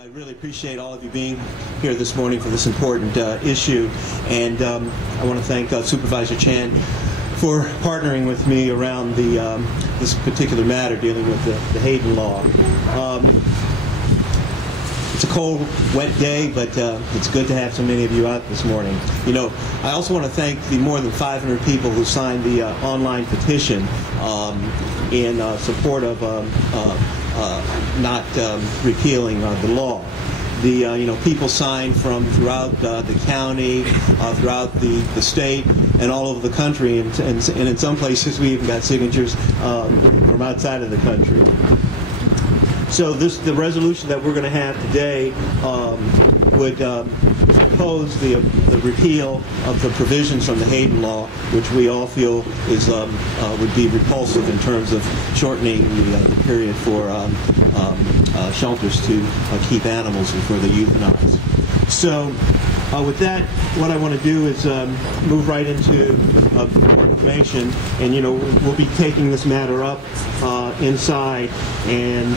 I really appreciate all of you being here this morning for this important issue, and I want to thank Supervisor Chan for partnering with me around this particular matter dealing with the Hayden Law. It's a cold, wet day, but it's good to have so many of you out this morning. You know, I also want to thank the more than 500 people who signed the online petition in support of not repealing the law. The people signed from throughout the county, throughout the state, and all over the country, and in some places we even got signatures from outside of the country. So the resolution that we're going to have today would oppose the repeal of the provisions from the Hayden Law, which we all feel is would be repulsive in terms of shortening the period for shelters to keep animals before they're euthanized. So with that, what I want to do is move right into more information, and we'll be taking this matter up inside, and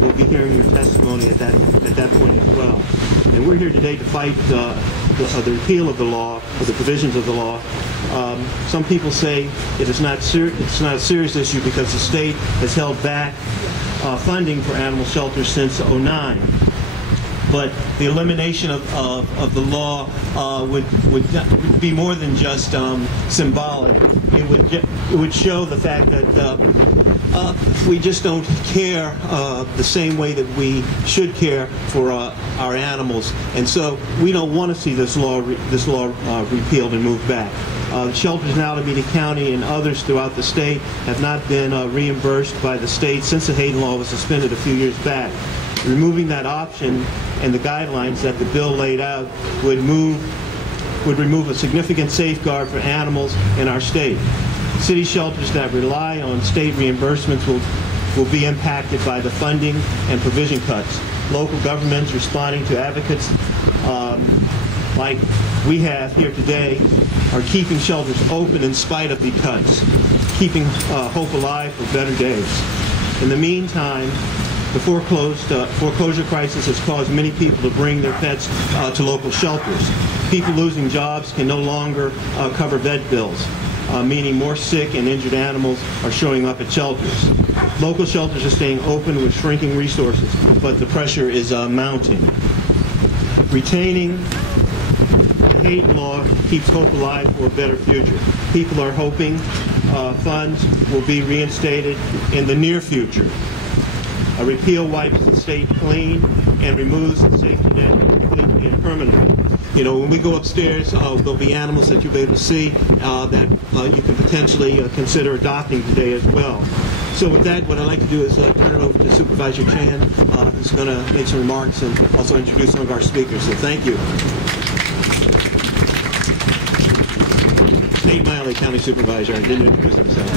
we'll be hearing your testimony at that point as well. And we're here today to fight the repeal of the law, or the provisions of the law. Some people say it's not a serious issue because the state has held back funding for animal shelters since '09. But the elimination of the law would be more than just symbolic. It would show the fact that we just don't care the same way that we should care for our animals, and so we don't want to see this law repealed and moved back. Shelters in Alameda County and others throughout the state have not been reimbursed by the state since the Hayden Law was suspended a few years back. Removing that option and the guidelines that the bill laid out would remove a significant safeguard for animals in our state. City shelters that rely on state reimbursements will be impacted by the funding and provision cuts. Local governments responding to advocates like we have here today are keeping shelters open in spite of the cuts, keeping hope alive for better days. In the meantime, the foreclosure crisis has caused many people to bring their pets to local shelters. People losing jobs can no longer cover vet bills, meaning more sick and injured animals are showing up at shelters. Local shelters are staying open with shrinking resources, but the pressure is mounting. Retaining the Hayden Law keeps hope alive for a better future. People are hoping funds will be reinstated in the near future. A repeal wipes the state clean and removes the safety net completely and permanently. When we go upstairs, there'll be animals that you'll be able to see that you can potentially consider adopting today as well. So with that, what I'd like to do is turn it over to Supervisor Chan, who's going to make some remarks and also introduce some of our speakers. So thank you. Nate Miley, County Supervisor. I didn't introduce himself.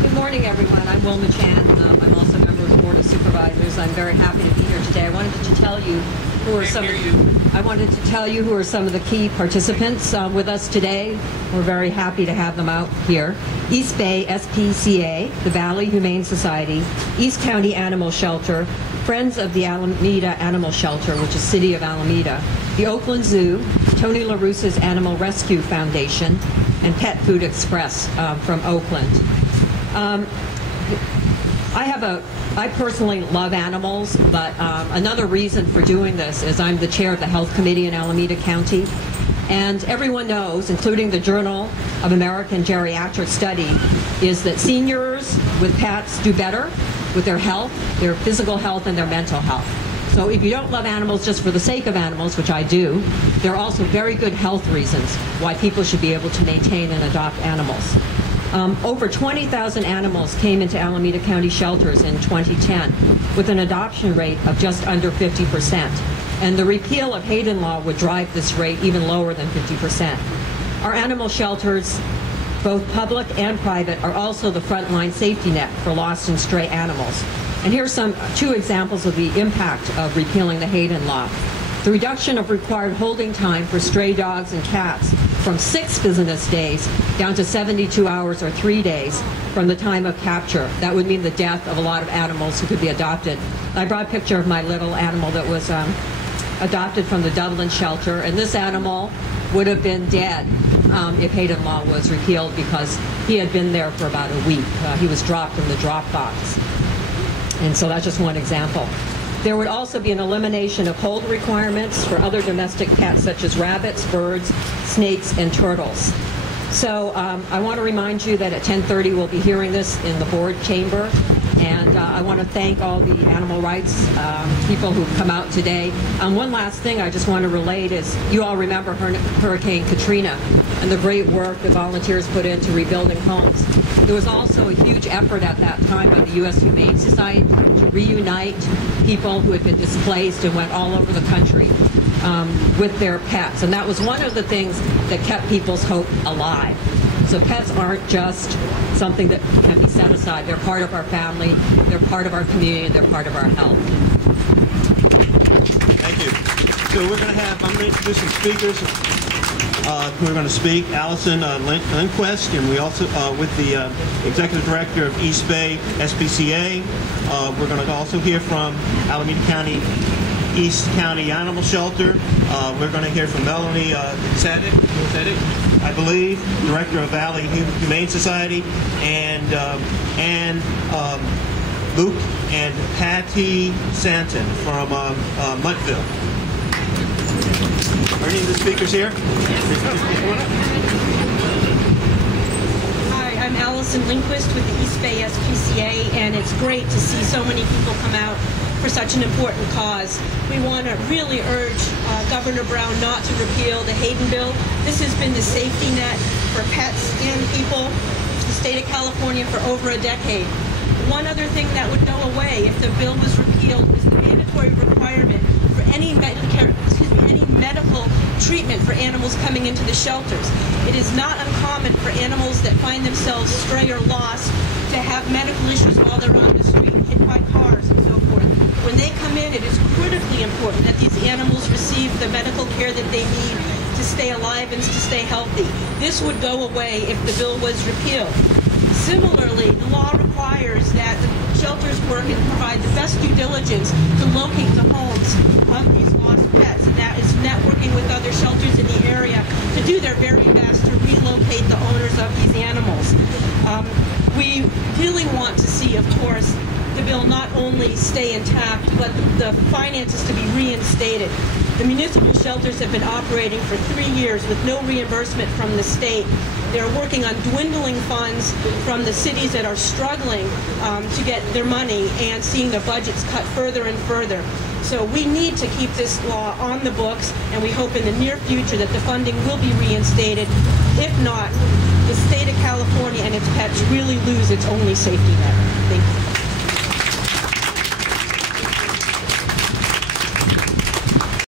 Good morning, everyone. I'm Wilma Chan. I'm also a member of the Board of Supervisors. I'm very happy to be here today. I wanted to tell you who are some of the key participants with us today. We're very happy to have them out here. East Bay SPCA, the Valley Humane Society, East County Animal Shelter, Friends of the Alameda Animal Shelter, which is City of Alameda, the Oakland Zoo, Tony LaRussa's Animal Rescue Foundation, and Pet Food Express from Oakland. I personally love animals, but another reason for doing this is I'm the chair of the Health Committee in Alameda County, and everyone knows, including the Journal of American Geriatric Study, is that seniors with pets do better with their health, their physical health, and their mental health. So if you don't love animals just for the sake of animals, which I do, there are also very good health reasons why people should be able to maintain and adopt animals. Over 20,000 animals came into Alameda County shelters in 2010 with an adoption rate of just under 50%. And the repeal of Hayden Law would drive this rate even lower than 50%. Our animal shelters, both public and private, are also the frontline safety net for lost and stray animals. And here's two examples of the impact of repealing the Hayden Law. The reduction of required holding time for stray dogs and cats from 6 business days down to 72 hours or 3 days from the time of capture. That would mean the death of a lot of animals who could be adopted. I brought a picture of my little animal that was adopted from the Dublin shelter, and this animal would have been dead if Hayden Law was repealed because he had been there for about a week. He was dropped in the drop box. And so that's just one example. There would also be an elimination of hold requirements for other domestic pets such as rabbits, birds, snakes, and turtles. So I want to remind you that at 10:30 we'll be hearing this in the board chamber. And I want to thank all the animal rights people who've come out today. One last thing I just want to relate is you all remember Hurricane Katrina and the great work the volunteers put into rebuilding homes. There was also a huge effort at that time by the U.S. Humane Society to reunite people who had been displaced and went all over the country with their pets. And that was one of the things that kept people's hope alive. So pets aren't just something that can be set aside. They're part of our family, they're part of our community, and they're part of our health. Thank you. So I'm going to introduce some speakers who are going to speak. Allison Lindquist, and we also, with the Executive Director of East Bay SPCA. We're going to also hear from Alameda County East County Animal Shelter. We're going to hear from Melanie Sadek, I believe, Director of Valley Humane Society, and Luke and Patty Santon from Muttville. Are any of the speakers here? Hi, I'm Allison Lindquist with the East Bay SPCA, and it's great to see so many people come out for such an important cause. We want to really urge Governor Brown not to repeal the Hayden bill. This has been the safety net for pets and people in the state of California for over a decade. One other thing that would go away if the bill was repealed was the mandatory requirement for any medical treatment for animals coming into the shelters. It is not uncommon for animals that find themselves stray or lost to have medical issues while they're on the street, hit by cars and so forth. When they come in, it is critically important that these animals receive the medical care that they need to stay alive and to stay healthy. This would go away if the bill was repealed. Similarly, the law requires that the shelters work and provide the best due diligence to locate the homes of these lost pets, and that is networking with other shelters in the area to do their very best to relocate the owners of these animals. We really want to see, of course, the bill not only stay intact, but the finances to be reinstated. The municipal shelters have been operating for 3 years with no reimbursement from the state. They're working on dwindling funds from the cities that are struggling to get their money and seeing their budgets cut further and further. So we need to keep this law on the books, and we hope in the near future that the funding will be reinstated. If not, the state of California and its pets really lose its only safety net. Thank you.